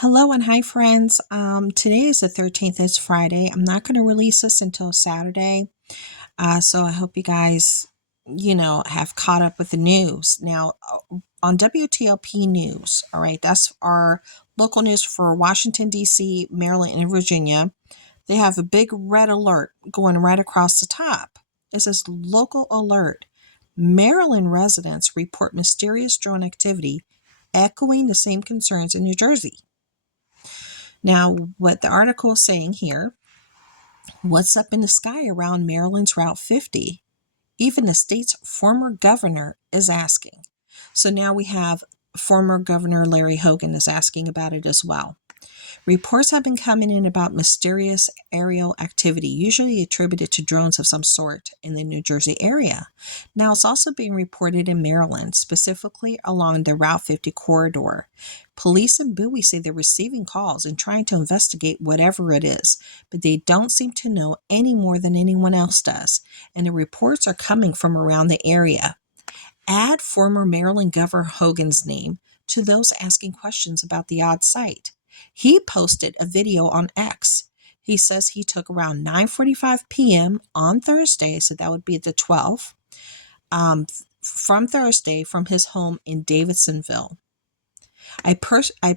Hello and hi, friends. Today is the 13th. It's Friday. I'm not going to release this until Saturday. So I hope you guys, have caught up with the news. Now, on WTOP News, all right, that's our local news for Washington, D.C., Maryland, and Virginia. They have a big red alert going right across the top. It says local alert. Maryland residents report mysterious drone activity, echoing the same concerns in New Jersey. Now, what the article is saying here, what's up in the sky around Maryland's Route 50? Even the state's former governor is asking. So now we have former Governor Larry Hogan is asking about it as well. Reports have been coming in about mysterious aerial activity, usually attributed to drones of some sort in the New Jersey area. Now, it's also being reported in Maryland, specifically along the Route 50 corridor. Police in Bowie say they're receiving calls and trying to investigate whatever it is, but they don't seem to know any more than anyone else does, and the reports are coming from around the area. Add former Maryland Governor Hogan's name to those asking questions about the odd sight. He posted a video on X. He says he took around 9:45 p.m. on Thursday, so that would be the 12th, from Thursday from his home in Davidsonville. I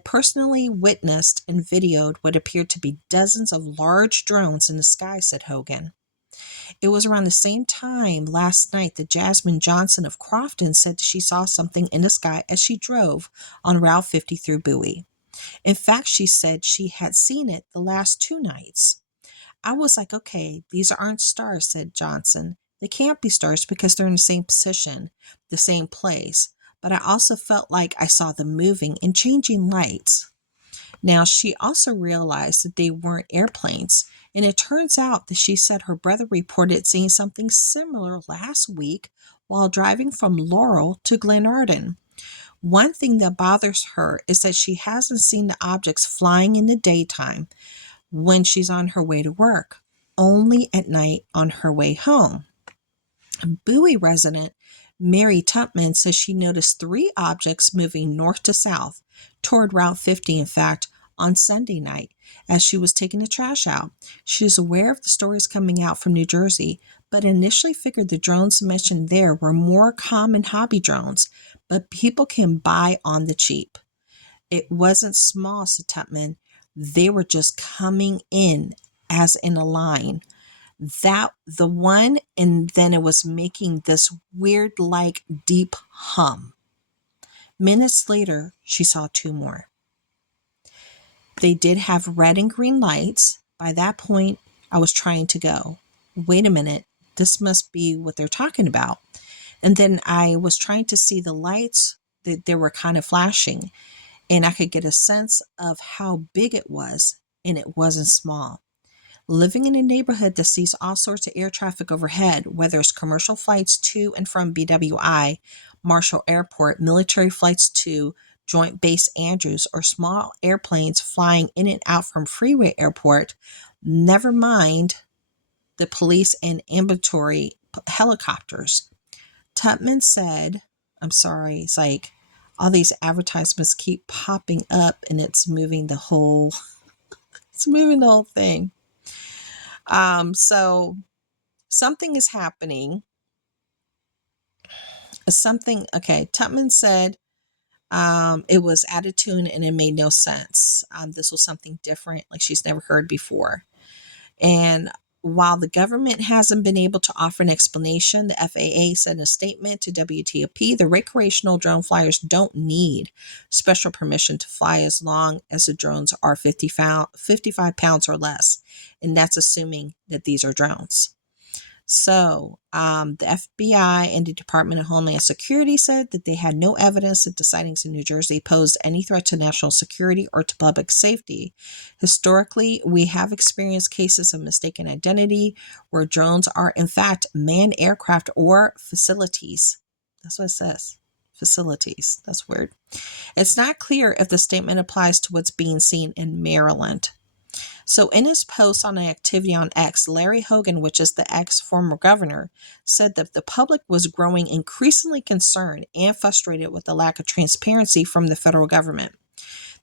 personally witnessed and videoed what appeared to be dozens of large drones in the sky, said Hogan. It was around the same time last night that Jasmine Johnson of Crofton said she saw something in the sky as she drove on Route 50 through Bowie. In fact, she said she had seen it the last 2 nights. I was like, okay, these aren't stars, said Johnson. They can't be stars because they're in the same position, the same place. But I also felt like I saw them moving and changing lights. Now, she also realized that they weren't airplanes, and it turns out that she said her brother reported seeing something similar last week while driving from Laurel to Glenarden. One thing that bothers her is that she hasn't seen the objects flying in the daytime when she's on her way to work, only at night on her way home. Bowie resident Mary Tupman says she noticed 3 objects moving north to south toward Route 50, in fact, on Sunday night as she was taking the trash out. She is aware of the stories coming out from New Jersey, but initially figured the drones mentioned there were more common hobby drones, but people can buy on the cheap. It wasn't small, said Tupman. They were just coming in as in a line. That the one, and then it was making this weird like deep hum. Minutes later, she saw 2 more. They did have red and green lights. By that point, I was trying to go, wait a minute, this must be what they're talking about. And then I was trying to see the lights that they were kind of flashing, and I could get a sense of how big it was, and it wasn't small. Living in a neighborhood that sees all sorts of air traffic overhead, whether it's commercial flights to and from BWI, Marshall Airport, military flights to Joint Base Andrews, or small airplanes flying in and out from Freeway Airport, never mind the police and ambulatory helicopters. Tupman said, I'm sorry, it's like all these advertisements keep popping up and it's moving the whole thing. So something is happening. Okay, Tupman said it was out of tune and it made no sense. This was something different, like she's never heard before. And while the government hasn't been able to offer an explanation, the FAA said in a statement to WTOP, the recreational drone flyers don't need special permission to fly as long as the drones are 55 pounds or less. And that's assuming that these are drones. So the FBI and the Department of Homeland Security said that they had no evidence that the sightings in New Jersey posed any threat to national security or to public safety. Historically, we have experienced cases of mistaken identity where drones are in fact manned aircraft or facilities. That's what it says. Facilities. That's weird. It's not clear if the statement applies to what's being seen in Maryland. So in his post on an activity on X, Larry Hogan, which is the ex-former governor, said that the public was growing increasingly concerned and frustrated with the lack of transparency from the federal government.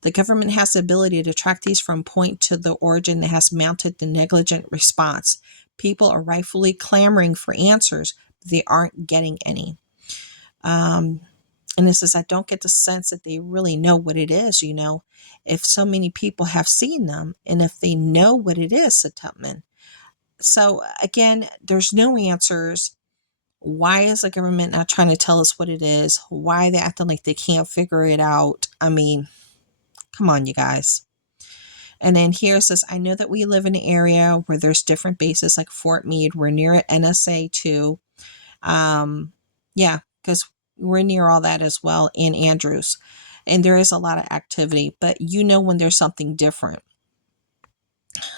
The government has the ability to track these from point to the origin that has mounted the negligent response. People are rightfully clamoring for answers, but they aren't getting any. Um, and it says, I don't get the sense that they really know what it is, if so many people have seen them and if they know what it is, said Tubman. So again, there's no answers. Why is the government not trying to tell us what it is? Why are they acting like they can't figure it out? I mean, come on, you guys. And then here it says, I know that we live in an area where there's different bases like Fort Meade. We're near NSA too. Yeah, because we're near all that as well in Andrews. And there is a lot of activity, but when there's something different.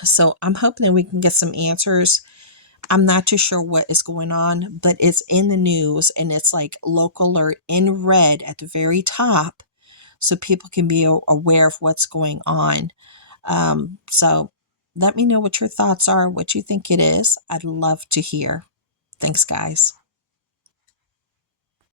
So I'm hoping that we can get some answers. I'm not too sure what is going on, but it's in the news and it's like local alert in red at the very top so people can be aware of what's going on. So let me know what your thoughts are, what you think it is. I'd love to hear. Thanks, guys.